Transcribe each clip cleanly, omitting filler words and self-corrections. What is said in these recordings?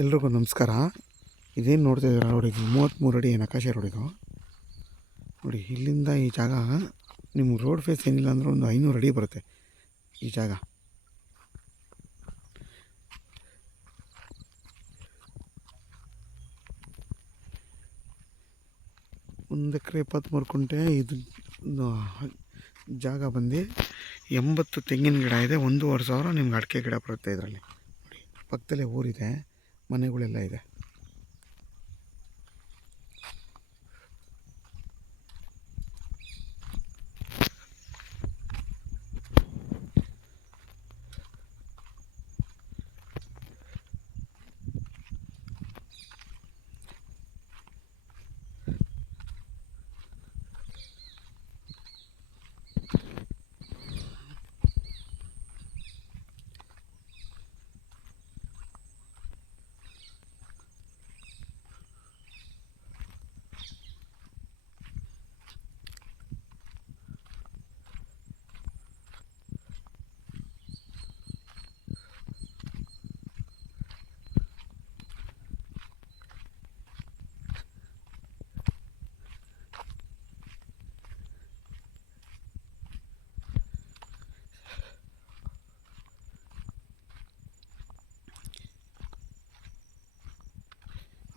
ಎಲ್ರಿಗೂ ನಮಸ್ಕಾರ. ಇದೇನು ನೋಡ್ತಿದ್ದೀರಾ ನೋಡಿ, 33 ಅಡಿ ನಕಾಶೆ ರೋಡ್ ಇದು ನೋಡಿ. ಇಲ್ಲಿಂದ ಈ ಜಾಗ ನಿಮ್ಗೆ ರೋಡ್ ಫೇಸ್ ಏನಿಲ್ಲ ಅಂದ್ರೆ ಒಂದು 500 ಅಡಿ ಬರುತ್ತೆ ಈ ಜಾಗ. ಒಂದು ಎಕರೆ 23 ಕುಂಟೆ ಇದು ಜಾಗ ಬಂದು 80 ತೆಂಗಿನ ಗಿಡ ಇದೆ. 1,500 ನಿಮ್ಗೆ ಅಡಿಕೆ ಗಿಡ ಬರುತ್ತೆ ಇದರಲ್ಲಿ. ನೋಡಿ ಪಕ್ಕದಲ್ಲೇ ಊರಿದೆ, ಮನೆಗಳೆಲ್ಲ ಇದೆ.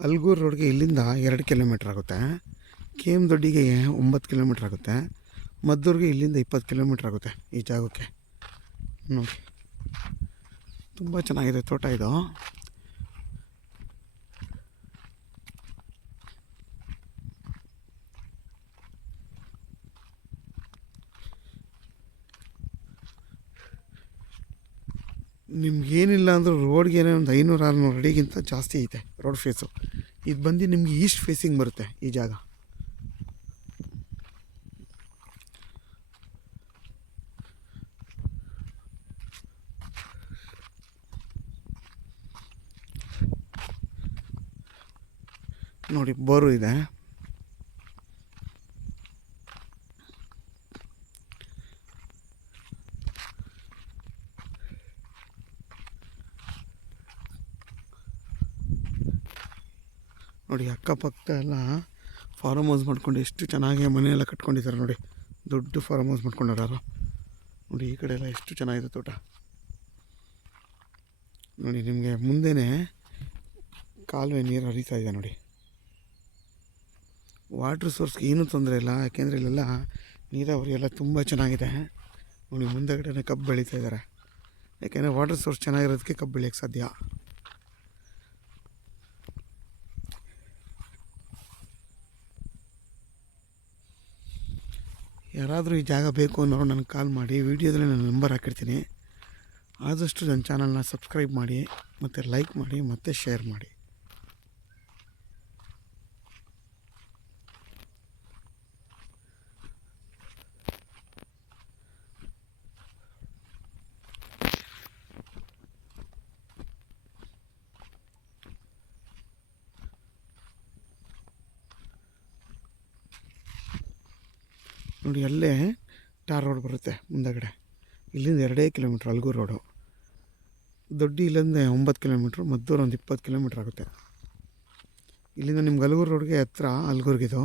ಅಲ್ಗೂರು ರೋಡ್ಗೆ ಇಲ್ಲಿಂದ 2 ಕಿಲೋಮೀಟ್ರ್ ಆಗುತ್ತೆ. ಕೆ ಎಮ್ ದೊಡ್ಡಿಗೆ 9 ಕಿಲೋಮೀಟ್ರ್ ಆಗುತ್ತೆ. ಮದ್ದೂರಿಗೆ ಇಲ್ಲಿಂದ 20 ಕಿಲೋಮೀಟ್ರ್ ಆಗುತ್ತೆ ಈ ಜಾಗಕ್ಕೆ. ನೋಡಿ ತುಂಬ ಚೆನ್ನಾಗಿದೆ ತೋಟ ಇದು. ನಿಮ್ಗೇನಿಲ್ಲ ಅಂದರೂ ರೋಡ್ಗೆ ಒಂದು 500-600 ಅಡಿಗಿಂತ ಜಾಸ್ತಿ ಐತೆ ರೋಡ್ ಫೇಸು. ಇದು ಬಂದು ನಿಮ್ಗೆ ಈಸ್ಟ್ ಫೇಸಿಂಗ್ ಬರುತ್ತೆ ಈ ಜಾಗ. ನೋಡಿ ಬೋರು ಇದೆ. ನೋಡಿ ಅಕ್ಕಪಕ್ಕ ಎಲ್ಲ ಫಾರ್ಮ್ ಹೌಸ್ ಮಾಡ್ಕೊಂಡು ಎಷ್ಟು ಚೆನ್ನಾಗಿ ಮನೆಯೆಲ್ಲ ಕಟ್ಕೊಂಡಿದ್ದಾರೆ. ನೋಡಿ ದೊಡ್ಡ ಫಾರ್ಮ್ ಹೌಸ್ ಮಾಡ್ಕೊಂಡಾರು. ನೋಡಿ ಈ ಕಡೆ ಎಲ್ಲ ಎಷ್ಟು ಚೆನ್ನಾಗಿದೆ ತೋಟ. ನೋಡಿ ನಿಮಗೆ ಮುಂದೆನೇ ಕಾಲುವೆ ನೀರು ಹರಿತಾ ಇದೆ. ನೋಡಿ ವಾಟ್ರ್ ಸೋರ್ಸ್ಗೆ ಏನೂ ತೊಂದರೆ ಇಲ್ಲ, ಯಾಕೆಂದರೆ ಇಲ್ಲೆಲ್ಲ ನೀರಾವರಿ ಎಲ್ಲ ತುಂಬ ಚೆನ್ನಾಗಿದೆ. ನೋಡಿ ಮುಂದೆಗಡೆ ಕಬ್ಬು ಬೆಳೀತಾ ಇದ್ದಾರೆ, ಯಾಕೆಂದರೆ ವಾಟ್ರ್ ಸೋರ್ಸ್ ಚೆನ್ನಾಗಿರೋದಕ್ಕೆ ಕಬ್ಬು ಬೆಳೆಯೋಕ್ಕೆ ಸಾಧ್ಯ. ಯಾರಾದರೂ ಈ ಜಾಗ ಬೇಕು ಅನ್ನೋರು ನನಗೆ ಕಾಲ್ ಮಾಡಿ, ವೀಡಿಯೋದಲ್ಲಿ ನನ್ನ ನಂಬರ್ ಹಾಕಿರ್ತೀನಿ. ಆದಷ್ಟು ನನ್ನ ಚಾನಲ್ನ ಸಬ್ಸ್ಕ್ರೈಬ್ ಮಾಡಿ, ಮತ್ತು ಲೈಕ್ ಮಾಡಿ, ಮತ್ತು ಶೇರ್ ಮಾಡಿ. ನೋಡಿ ಅಲ್ಲೇ ಟಾರ್ ರೋಡ್ ಬರುತ್ತೆ ಮುಂದಗಡೆ. ಇಲ್ಲಿಂದ 2 ಕಿಲೋಮೀಟ್ರ್ ಅಲ್ಗೂರು ರೋಡು. ದೊಡ್ಡ ಇಲ್ಲಿಂದ 9 ಕಿಲೋಮೀಟ್ರು, ಮದ್ದೂರು ಒಂದು 20 ಕಿಲೋಮೀಟ್ರ್ ಆಗುತ್ತೆ. ಇಲ್ಲಿಂದ ನಿಮ್ಗೆ ಅಲ್ಗೂರು ರೋಡ್ಗೆ ಹತ್ರ ಅಲ್ಗೂರಿಗಿದು.